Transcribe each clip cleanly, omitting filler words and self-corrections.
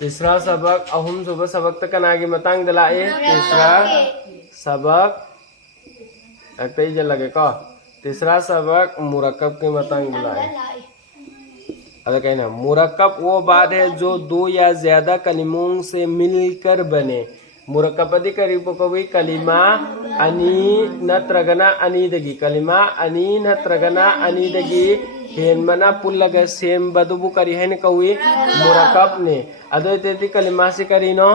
तीसरा सबक अहुम सुबह सबक तक कनागी मतंग दलाए तीसरा सबक अक्ते जल लगे को तीसरा सबक मुरक्कब के मतंग दलाए अगर कहना मुरक्कब वो बात है जो दो या ज्यादा कलिमों से मिलकर बने मुरक्कब अदि करीब कवि कलिमा अनि नत्रगना अनीदगी कलिमा अनि नत्रगना अनीदगी हेनमना पुल्लग सेम बदुबु करी है न कवि मुरक्कब ने अदो तेती कलिमा से करी नो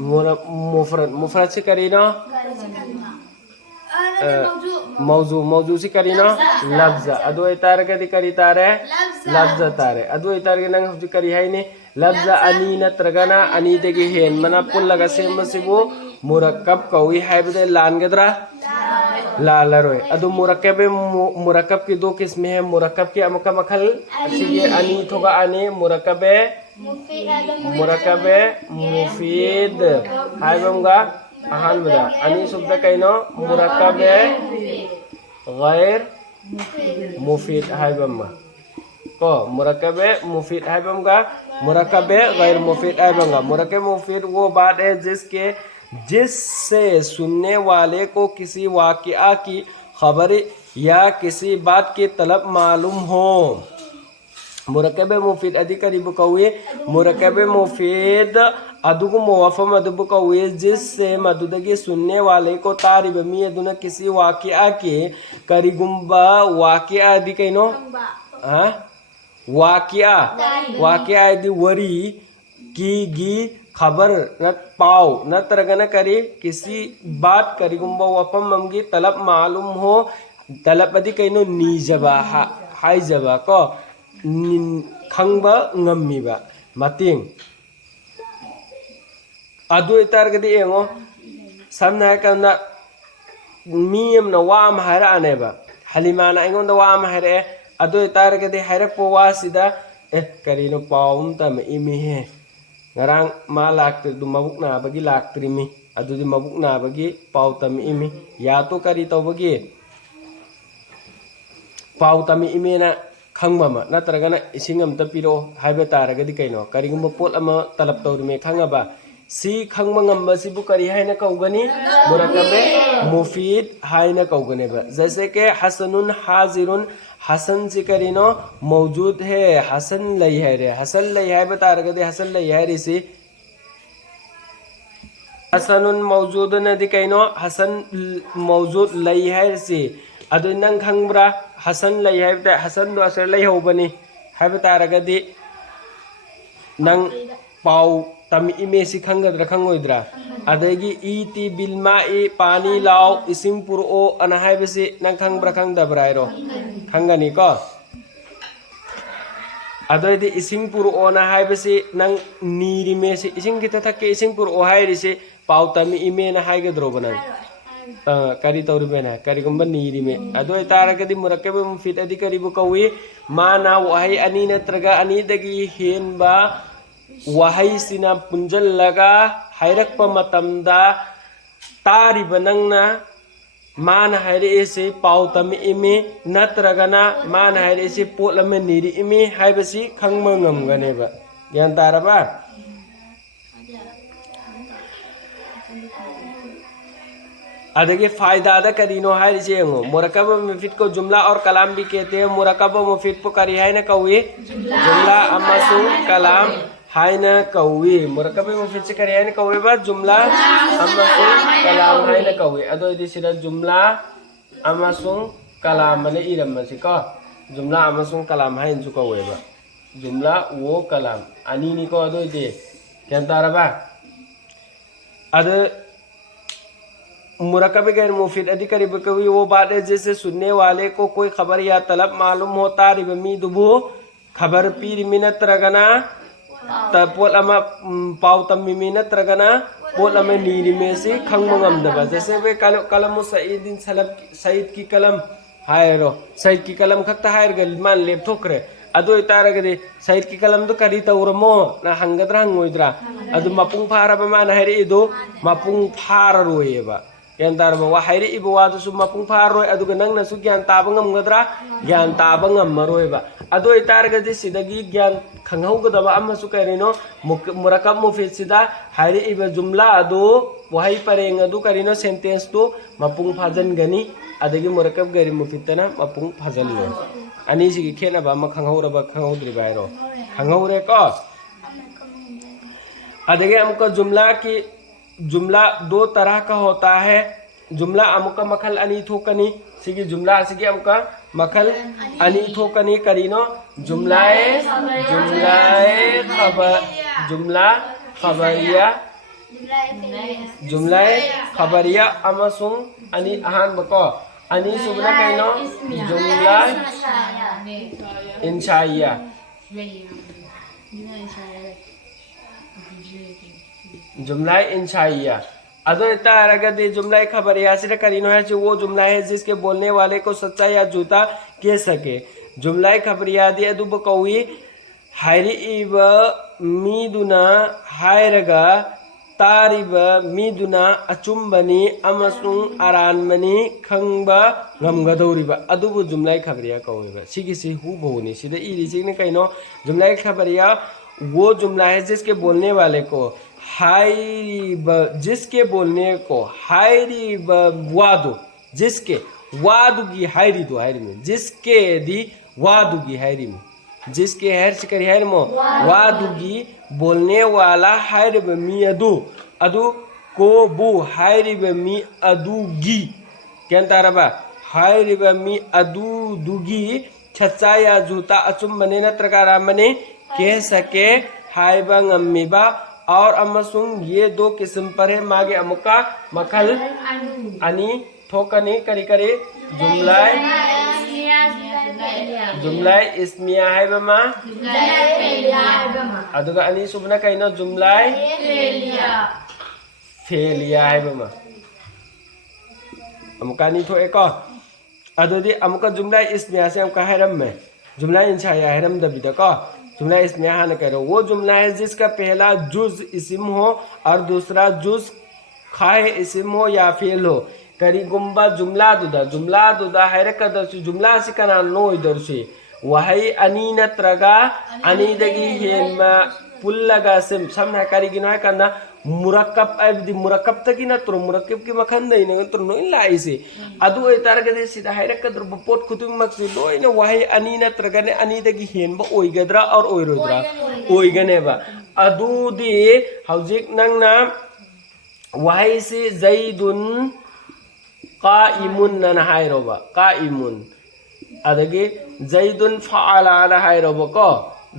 मुफरद से करी नो मौजू से करी नो लफ्ज़ अदो इतार के करी तारे लफ्ज़ तारे अदो इतार के नंग हुज करी है ने लफ्ज़ अनि नत्रगना अनि देगी हेन मना पुल्लग सेम मसिबो मुरक्कब कवि है बदे लानगदरा लालरोय अदो मुरक्कब की दो किस्में हैं मुरक्कब की अमुका मखल ये अनि थोगा अनि मुरक्कब मुफीद हाय बमगा अहान बदा अनि सुबह कहनो मुरक्कब गैर मुफीद हाय बमगा को मुरक्कब मुफीद हाय बमगा मुरक्कब गैर मुफीद हाय बमगा मुरक्कब मुफीद वो बात है जिससे सुनने वाले को किसी वाक़िया की खबर या किसी बात की तलब मालूम हो मुरक्कब मुफीद अधिकारी बुकवे मुरक्कब मुफीद अदुगु मुवफ़म अदुबु कवे जिससे मदुदगी सुनने वाले को तारिब मी अदुना किसी वाक़िया के करिगुम्बा वाक़िया दि कइनो हाँ वाक़िया दि वरी की गी खबर न पाओ न तरगन करे किसी बात करिगुम्बा वफ़म ममगी तलब मालूम हो तलब अदि कइनो नीजबा हाय जबा को खंगबा ngamiba mating adu itar gadi engo samna kana miyam na wam hara aneba halimana ingon da wam hare adu itar gadi hare po wasida karino paum tam imi he ngarang ma lak du mabuk na bagi lak trimi adu di mabuk na bagi pau tam imi ya to kari to bagi pau tam imi na खंगमा नत्रगना इसिंग अमता पिरो highway तारगदि कइनो करिगुम pot अमा तलब तौरमे खंगबा सी खंगमा ngamba सिबु करि हाइना कौगनी मुरक्कबे मुफीद हाइना कौगनेबा जैसे के हसनुन हाजिरुन हसन से करिनो मौजूद है हसन लई है रे हसन लई है बतारगदि हसन लई है रे सी हसनुन मौजूद नदि कइनो हसन मौजूद लई है सी अदु नंग खंगब्रा हसन लई है हसन दो असर लई होबनी है तारगदि नंग पाउ तम इमे सि खंगद्रा खंगोइद्रा अदगी इति बिलमा इ पानी लाओ इसिंग पुरो अन हाइबसे नंग खंगब्रा खंगदब्राइरो खंगनी को अदोइदि इसिंग पुरो न हाइबसे नंग नीरि मे से इसिंग किता थके इसिंग पुरो हाइरिसे पाउ तम इमे न हाइगद्रो बना करी तौरबेना करिगुम्बा नीरी में अदो तारगदि मुरक्कब मुफीद अदि करिबु कवी माना वहाई अनि नत्रगा अनि दगी हेनबा वहाई सिना पुंजल लगा हाइरकपा मतमदा तारिब नंगना मान हाइरे से पाउ तम इमे नत्रगना मान हाइरे से पोलम नीरी इमे हाइबसी खंगम ngमगनेबा ज्ञान तारबा अदगे फायदा अदा करीनो है जेंगो मुरक्कब मुफीद को जुमला और कलाम भी कहते हैं मुरक्कब मुफीद को करी है न कौवे जुमला अमसुंग कलाम है न कौवे मुरक्कब मुफीद से करी है न कौवे बस जुमला अमसुंग कलाम है न कौवे अदो इदिसिदा जुमला अमसुंग कलाम ने इरम मसिको जुमला अमसुंग कलाम है न कौवे बा जुमला वो कलाम अनि नि को अदो इदि क्या तारबा अदो मुरक्कब गैर मुफीद अधिकारी कवि वो बात है जिससे सुनने वाले को कोई खबर या तलब मालूम होता रिबमी दुबो खबर पीर मिनत रगना तपोल अमा पाउ तम्मी मिनत रगना पोल अमा नीरी में से खंगमंगम दबा जैसे वे कलम सईद सईद की कलम हायरो सईद की कलम खक्ता हायर गल मान लेप ठोकरे अदो इतारगदि सईद की कलम तो करी तौरमो ना हंगद्रा हंगोइद्रा अदो मपुंग फारबा मान हायरे इदो मपुंग फार रोयेबा ज्ञान तारबा वा हायरे इबो वादुसु मपुंग फार रोय अदुगा नंगनासु ज्ञान ताबा ngमगद्रा ज्ञान ताबा ngमरोयबा अदो इतारगदि सिदगी ज्ञान खंगहौगदबा अमसु करिनो मुरकब मुफिद सिदा हाइरि इब जुमला अदो वहाई परेंग अदु करिनो सेंटेंस तो मपुंग फाजनगनी अदगी मुरकब गरि मुफिदना मपुंग फाजनलो अनि सिगी खेनबा म खंगहौरबा खंगहौद्रि बायरो खंगहौरे को अदगे हमको जुमला दो तरह का होता है जुमला अमुका मखल अनि थोकनी सिगी जुमला सिगी अमुका मखल अनि थोकनी करीनो जुमला खबरिया अमसुंग अनि अहान बको अनि सुबना कइनो जुमला इंशाइया जुमला इंशाइया अदो इतारगदि जुमला खबरिया से करीनो है जो वो जुमला है जिसके बोलने वाले को सच्चा या झूठा कह सके जुमला खबरिया दी अदु बकौई हाइरि इब मीदुना हाइरगा तारिब मीदुना अचुंबनी अमसुंग अरानमनी खंगबा ngमगदौरिबा अदुबु जुमला खबरिया कौइबा सिगिसि हुबोनी सिदा इरिसिने कइनो जुमला खबरिया वो जुमला है जिसके बोलने वाले को जिसके बोलने को हाइरी वादु जिसके वादुगी हाइरी दो हाइरी में जिसके दी वादुगी हाइरी में जिसके हैर शिकारी हैर मो वादुगी बोलने वाला हाइरी मी अदु अदु को बु हाइरी मी अदुगी क्या तारबा हाइरी मी अदु दुगी छच्चा या झूठा अचुम बने नत्रकारा मने कह सके हाइबा ngम्मिबा और अमसुंग ये दो किस्म पर है मागे अमुका मखल अनि ठोकनी करी करी जुमलाय इस्मिया है बमा अदुगा अनि सुबना कइनो जुमलाय फेलिया है बमा अमुका नि थो एको अदुदी अमुका जुमलाय इस्मिया से अमुका हैरम में जुमलाय इंशाया हैरम दबिदा को जुमला इसमें यहाँ न करो वो जुमला है जिसका पहला जुज इस्म हो और दूसरा जुज खाए इस्म हो या फेल हो करी गुम्बा जुमला दुदा हैरक दर्शि जुमला से कना नो दर्शि वही अनि नत्रगा अनि दगी हेमा पुल्लगा सिम समना करी गिनो है करना मुरक्कब अबदी मुरक्कब तकी नत्रो मुरक्कब की मखन नहीं नत्रो नो लाई से अदु ए तारगदे सिदा हैरक दर बपोट खुतुंग मक्सी लोइने वही अनि नत्रगने अनि दगी हेनबा ओइगद्रा और ओइरोद्रा ओइगनेबा अदु दि हौजिक नंगना वही से जैदुन काइमुन नन हायरोबा काइमुन अदगी जैदुन फअलाना हायरोबा को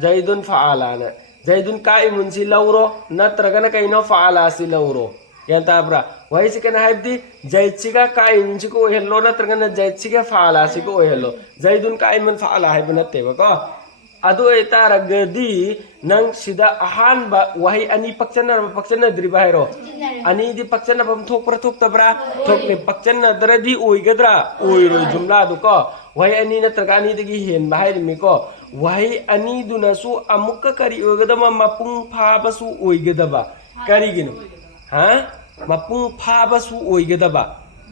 जैदुन फअलाना जैदुन काइमुन सी लौरो नत्रगन कइनो फअला सी लौरो यंताब्रा वही से कना हाइबदी जैचिगा काइमुन सी को हेलो नत्रगन जैचिगा फअला सी को हेलो जैदुन काइमुन फअला हाइब नतेबा को अदु एतारगदी नंग सिदा अहान बा वही अनि पक्षन द्रिबा हैरो अनि दि पक्षन बम थोकप्रा थोक्तब्रा थोकने पक्षन दरदी ओइगद्रा ओइरो जुमला दु को वही अनि नत्रगा अनि दगी हेन बाहिर में को वही अनि दुनसु अमुक करी ओइगदमा मपुंग फाबसु ओइगदबा करिगिनो हां मपुंग फाबसु ओइगदबा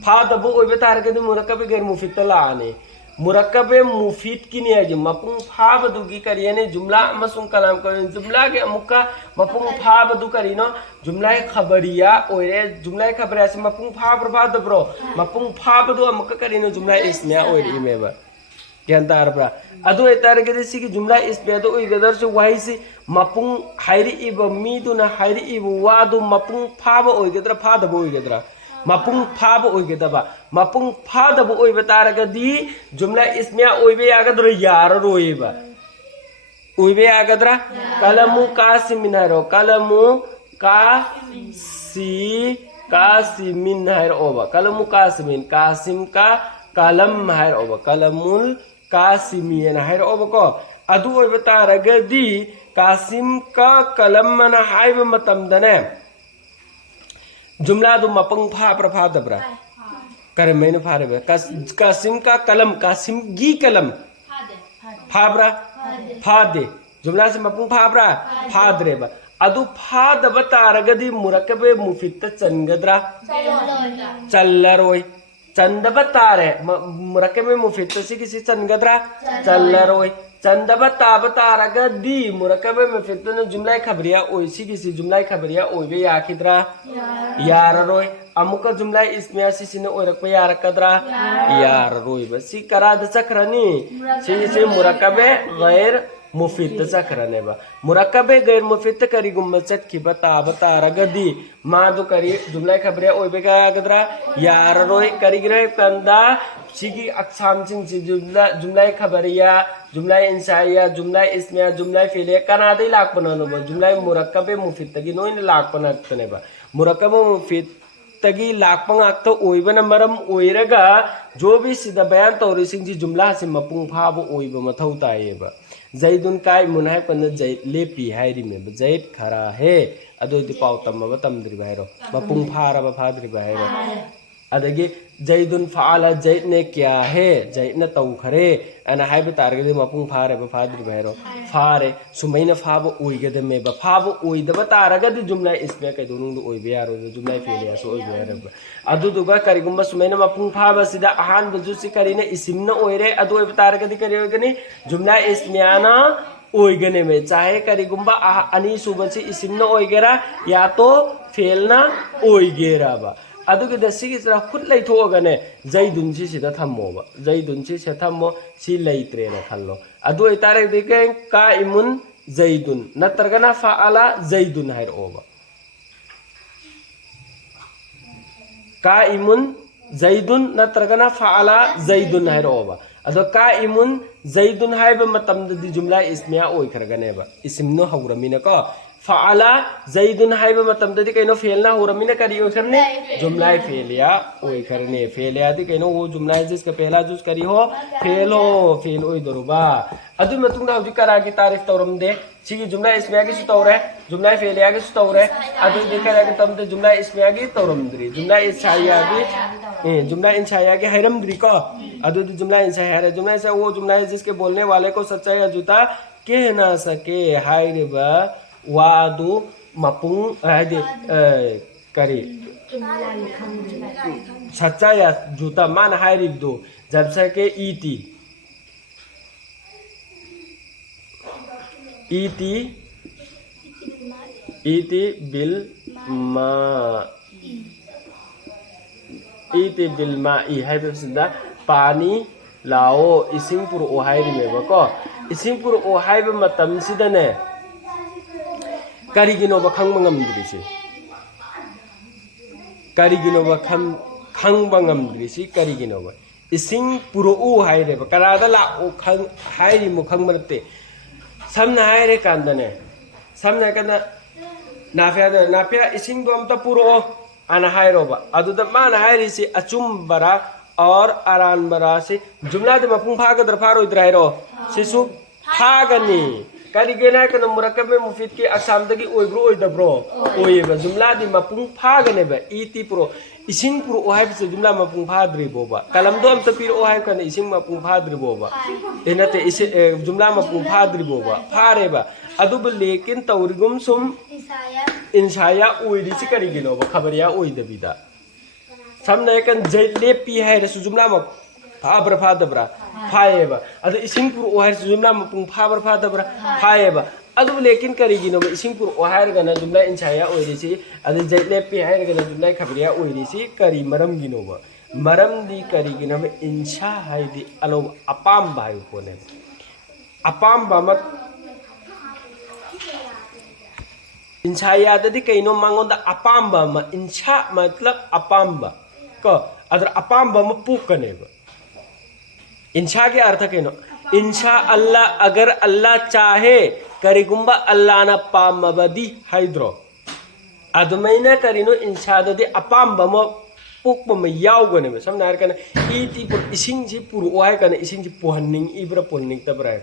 फादबो ओइबे तारगदी मुरकब गैर मुफिद लाने मुरक्कब मुफीद की ने मपुंग फाबदुगी करियने जुमला अमसुंग कलाम करिन जुमला के अमुका मपुंग फाबदु करिनो जुमला खबरिया ओरे जुमला खबरिया से मपुंग फाबरबाद ब्रो मपुंग फाबदु अमुका करिनो जुमला इसमिया ओरे इमेबा केंतारब्रा अदु एतारगे सिगी जुमला इसमिया दो ओइगदर से वाही से मपुंग हाइरि इब मीदुना हाइरि इब वादु मपुंग फाब ओइगदरा फादबो ओइगदरा मपुंग फाब ओइगदबा मपुंग फादब ओइबा तारगदी जुमला इसमिया ओइबे आगद्र यार रोइबा ओइबे आगद्रा कलमु कासिमिन हरो कलमु कासिमिन हरो ओबा कलमु कासिमिन कासिम का कलम हरो ओबा कलमुल कासिमिन हरो ओबा को अदु ओइबा तारगदी कासिम का कलम मन हाइब मतमदने जुमला दो मपुंग फादब्रा करे मैंने फारबे कासिम का कलम कासिम गी कलम फाब्रा फादे जुमला से मपुंग फाब्रा फादरेबा अदु फादब तारगदी मुरक्कबे मुफिद चनगद्रा चल्लरोय चंदबा तारे मुरक्कब मुफिद सिगिसी चनगद्रा चल्लरोय चंदबा ताब तारगदी मुरक्कब मुफिद न जुमला खबरिया ओय सिगिसी जुमला खबरिया ओयबे याखिद्रा याररोय अमुक जुमला इसमिया सिसिन ओरकप यारकद्रा याररोय बसी कराद चक्रनी सिगिसी मुरक्कब गैर मुफिद चक्रनेबा मुरक्कब गैर मुफिद करिगुम चटखिबा ताब तारगदी मादु करी जुमला खबरिया ओयबे गागद्रा याररोय करिग्रे कंदा सिगी अक्साम सिंग जुमला खबरिया जुमला इंसाइया जुमला इसमिया जुमला फिलिया कनादे लाकपननो जुमला मुरक्कब मुफिद तगी नोइन लाकपनतनेबा मुरक्कब मुफिद तगी लाकपंगाक्त ओइबना मरम ओइरगा जो भी सिदा बयान तौरिसिंग जी जुमला से मपुंग फाबो ओइबा मथौ तायेबा जैदुन काय मुनाय पन जै लेपी हाइरि में जैद खरा है अदो दि पाव तम तमद्रि बाहिरो मपुंग फारा फाद्रि बाहिरो अदगी जैदुन फाला जैद ने क्या है जैद न तौ खरे अना हाइब तारगे मपुंग फारे फाद्रि बाहिरो फारे सुमैना फाबो ओइगदे में फाबो ओइदबा तारगदि जुमला इसमें कै दोनुंग ओइबे यारो जुमला फेलिया सो ओइबे यारो अदु दुगा करिगुम्बा सुमैना मपुंग फाबा सिदा अहान बजुसि करिने इसिमना ओइरे अदु ओइबे तारगदि करियोगनि जुमला इसमियाना ओइगने में चाहे करिगुम्बा अनि सुबसि इसिमना ओइगेरा या तो फेलना ओइगेरा बा अदुगे दसिगे जरा खुद लैथोगने जैदुन सिदा थम्मोबा जैदुन से थम्मो सि लैत्रेना खल्लो अदु इतारे दिके का इमुन जैदुन नत्रगना फाअला जैदुन हाइरोबा का इमुन जैदुन नत्रगना फाअला जैदुन हाइरोबा अदो का इमुन जैदुन हाइबा मतमदि जुमला इसमिया ओइखरगनेबा इसिमनो हौरमिना को फाअला जैदुन हाइबा मतमदि कैनो फेलना हौरमिना करी ओइखरने जुमला फेलिया ओइखरने फेलिया दि कैनो वो जुमला जिसका पहला जुस करी हो फेल ओइ दरुबा अदु मतुंगा हौजि करागी तारीफ तौरम दे सिगी जुमला इसमिया की तौरे जुमला फेलिया की तौरे अदु दे करागी तमदे जुमला इसमिया की तौरमद्रि जुमला इसाया की जुमला इंसाया के हैरमद्रि को अदु जुमला इंसाया है जुमला से वो जुमला है जिसके बोलने वाले को सच्चाई या झूठा कह ना सके हाइरबा वादु मपुंग हाइदे करी सच्चा या झूठा मान हाइरिबदो जब से के इति बिल मा हाइबसिदा पानी लाओ इसिंग पुरो हाइरि मेबको इसिंग पुरो हाइबा मतम सिदने करिगिनोबा खंग मंगमद्रिसि करिगिनोबा खंग मंगमद्रिसि करिगिनोबा इसिंग पुरो हाइरेबा करादा लाओ खंग हाइरि मु खंग मरते समना हाइरे कांदने समना कना नाफिया इसिंग दो अमता पुरो आना हाइरोबा अदुदा मान हाइरिसि अचुम बरा और आरान बरा से जुमला दे मपुंग फागदर फारोइद्रा हाइरो सिसु फागनी करिगेना कन मुरक्कब में मुफिद के असाम दगी ओइब्रो ओइदब्रो ओइबा जुमला दि मपुंग फागनेबा इति प्रो इसिंग प्रो ओहाइब से जुमला मपुंग फाद्रि बोबा कलम दो अमत पिर ओहाइब कन इसिंग मपुंग फाद्रि बोबा एनते इसे जुमला मपुंग फाद्रि बोबा फारेबा अदुब लेकिन तौरिगुम सुम इंसाया ओइदिसि करिगिनोबा खबरिया ओइदबिदा समना कन जैलेपी हाइरसु जुमला म फाब्रा फादब्रा फाएबा अदु इसिंग पुर ओहाइर जुमला मपुंग फाब्रा फादब्रा फाएबा अदु लेकिन करिगिनोबा इसिंग पुर ओहाइर गना जुमला इंसाया ओइदिसि अदु जैलेपी हाइर गना जुमला खबरिया ओइदिसि करि मरम गिनोबा मरम दी करिगिनोबा इंसा हाइदि अलो अपाम बाय कोने अपाम बामत इंसाया दि कैनो मांगोंदा अपाम बा म इंसा मतलब अपाम बा को अदर अपाम बा म पुकनेबा इंशा के अर्थ केनो इंशा अल्लाह अगर अल्लाह चाहे करिगुम्बा अल्लाह ना पामबदी हाइद्रो अदुमैना करिनो इंशा ददि अपाम बम पुक म यावगने समना हर कने इति पुर इसिंग जी पुर ओहाय कने इसिंग जी पोहनिंग इब्रा पोहनिंग तबरा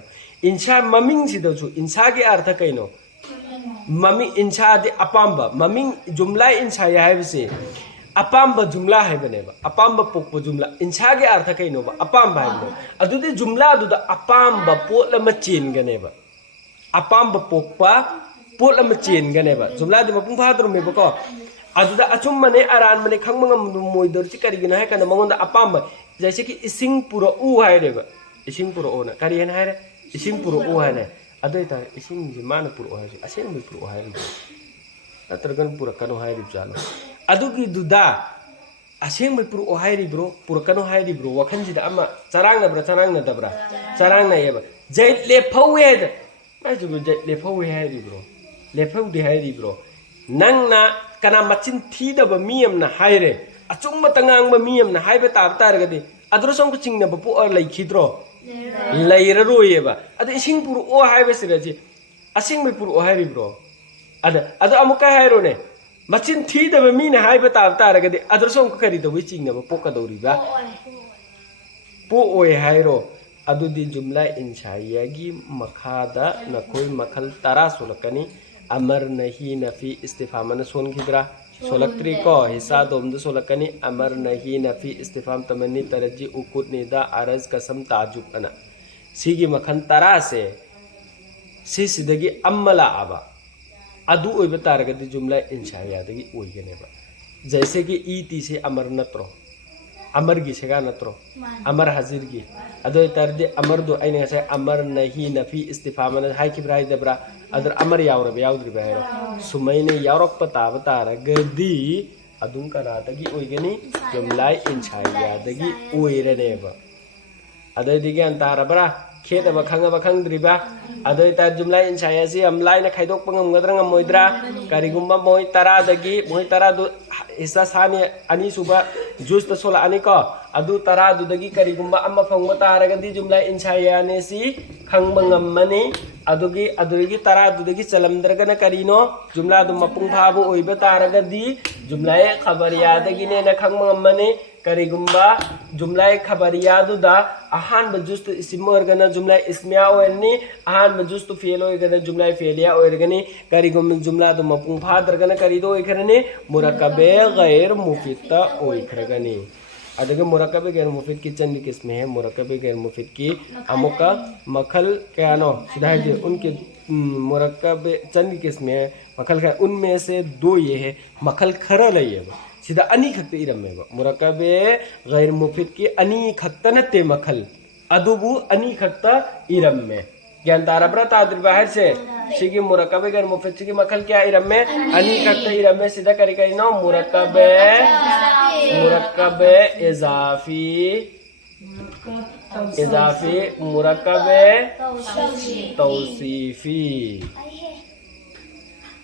इंशा ममिंग सी दसु इंशा के अर्थ कैनो ममी इंशा दि अपाम बा ममिंग जुमला इंशा या है अपाम्ब जुमला है बनेबा अपाम्ब पोक जुमला इंशा के अर्थ कैनोबा अपाम्ब है अदुदि जुमला अदुदा अपाम्ब पोल म चेनगनेबा अपाम्ब पोकपा पोल म चेनगनेबा जुमला दि मपुंग फादरो मेबको अदुदा अचुम्मने अरानमने खंगमंगम मोइदरची करिगिना है कन मंगोंदा अपाम जैसे कि इसिंग पुरो उ हायरेबा इसिंग पुरो ओना करियन हायरे इसिंग पुरो उ हायने अदय ता इसिंग जी मान पुरो हायरे असेंग बे पुरो हायरे नत्रगन पुरो कनो हायरे जानो अदुगी दुदा असेंग बे पुरो हायरे ब्रो पुरो कनो हायरे ब्रो वखन जिदा अमा चरांग ना दबरा चरांग ना येबा जय लेफौवे माजु जय लेफौवे हायरे ब्रो लेफौदे हायरे ब्रो नंगना कना मचिन थीदब मी अमना हायरे अचुम्म तंगांग मी अमना हायबे ताब तारगदि अद्रो सम को चिंगना बपु और लैखिद्रो लैर रोयेबा अद इसिंग पुरु ओ हायबे सिरजी असिंग बे पुरु ओ हायरि ब्रो अद अमुका हायरोने मचिन थीदब मी ना हायबे ताब तारगदि अद्रो सम को करि दबि चिंगना बपु कदौरिबा पो ओय हायरो अदुदि जुमला इंशायागी मखादा नखोय मखल तारा सोलकनी अमर नहीं नफी इस्तिफाम न सोनखिद्रा सोलक्ट्री को हिस्सा दोमद सोलकनी अमर नहीं नफी इस्तिफाम तमन्नी तरजी उकुत निदा अरज कसम ताजुब अना सिगी मखन तरा से सिदगी अम्मला आबा अदु ओइब तारगदि जुमला इंशायादगी ओइगनेबा जैसे कि ईटी से अमर नत्रो अमर की सेगा नत्रो अमर हाजिर की अदो तरदे अमर दो आइने से अमर नहीं नफी इस्तिफाम न हाय कि ब्राइ दब्रा अदर अमर यावरब यावद्रि बायरो सुमैने यावरक ताब तारगदि अदुम कनादगी ओइगनी जुमला इंशायादगी ओइरनेबा अदयदि ग्यान तारबरा खेदबा खंगबा खंगद्रिबा अदय ता जुमला इंशायासी हम लाइना खाइदोकपा ngमगद्रा ngमोइद्रा करिगुम्बा मोइ तरादगी मोइ तरादु हिस्सा सानि अनि सुबा जुस त सोला अनि को अदु तरादुदगी करिगुम्बा अम्मा फंगबा तारगदि जुमला इंशायानेसी खंगबा ngममनि अदुगी अदुगी तरादुदगी चलमद्रगना करिनो जुमला दु मपुंग फाबु ओइबा तारगदि जुमला खबरियादगी ने न खंगबा ngममनि करिगुम्बा जुमला खबरियादुदा अहान बजुस्त इसिमोरगना जुमला इस्मिया ओइरनी अहान बजुस्त फेल ओइगना जुमला फेलिया ओइरगनी करिगुम जुमला दु मपुंग फादरगना करिदो ओइखरनी मुरक्कबे गैर मुफिद ओइखरगनी अदगे मुरक्कबे गैर मुफिद की चंद किस्में है मुरक्कबे गैर मुफिद की अमुका मखल कयानो सीधा है उनके मुरक्कबे चंद किस्में है मखल का उनमें से दो ये है मखल खरल है सीधा अनी खक्त इरम में मुरक्कबे गैर मुफिद की अनी खक्त नते मखल अदुबु अनी खक्त इरम में ज्ञान तारब्रा ताद्रि बाहर से सिगी मुरक्कबे गैर मुफिद की मखल क्या इरम में अनी खक्त इरम में सीधा करी करी नो मुरक्कबे इजाफी मुरक्कबे तौसीफी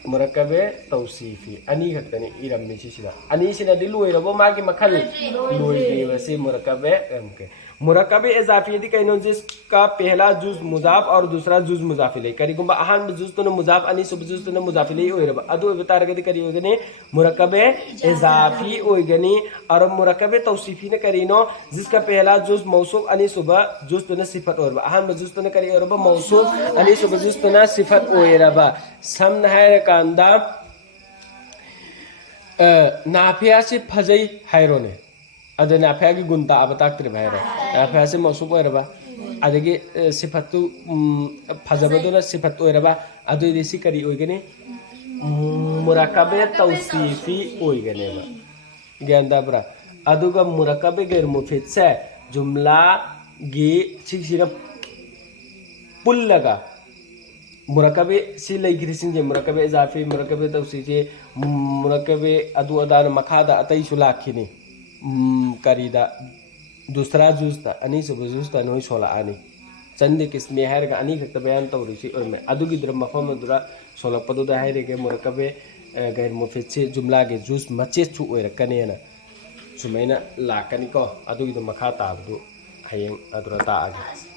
मुरक्कबे तौसीफी अनी खक्तनी इरम में सिदा अनी सिना दिलु रबो मागी मखल लोई देवसे मुरक्कबे एमके मुरक्कबे इजाफी यदि कइनो जिसका पहला जुज मुजाफ और दूसरा जुज मुजाफ इलै करिगुम्बा अहान जुज तो मुजाफ अनी सब जुज तो मुजाफ इलै ओइरबा अदु बतारगदि करि होगने मुरक्कबे इजाफी ओइगनी और मुरक्कबे तौसीफी ने करिनो जिसका पहला जुज मौसूफ अनी सुबह जुज तो सिफत ओइरबा अहान जुज तो करि ओइरबा मौसूफ अनी सुबह जुज तो सिफत ओइरबा समन है कांदा नाफिया से फजई हायरोने अद नाफिया की गुंता अबताक्त्र भायरो नाफिया से मौसूफ ओइरबा अदगे सिफतु फजबदुना सिफत ओइरबा अदु दिसि करि ओइगने मुरक्कबे तौसीफी ओइगनेबा ज्ञानदाब्रा अदुगा मुरक्कबे गैर मुफिद से जुमला गी सिसिना पुल्लगा मुरक्कबे सी लेगिरिसिंजे मुरक्कबे इजाफी मुरक्कबे तौसीफी मुरक्कबे अदु अदान मखादा अतई सुलाखिनी करीदा दूसरा जुस्ता अनी सब जुस्ता नोई सोला आनी चंदे किस्में है गा अनी खक्त बयान तौरिसी और मैं अदुगी द्र मफम दुरा सोला पदुदा है रे मुरक्कबे गैर मुफिद से जुमला के जुस मचे छु ओइरकनेना सुमैना लाकनी को अदुगी द मखा ताबदु हयें अदुरा ताआगे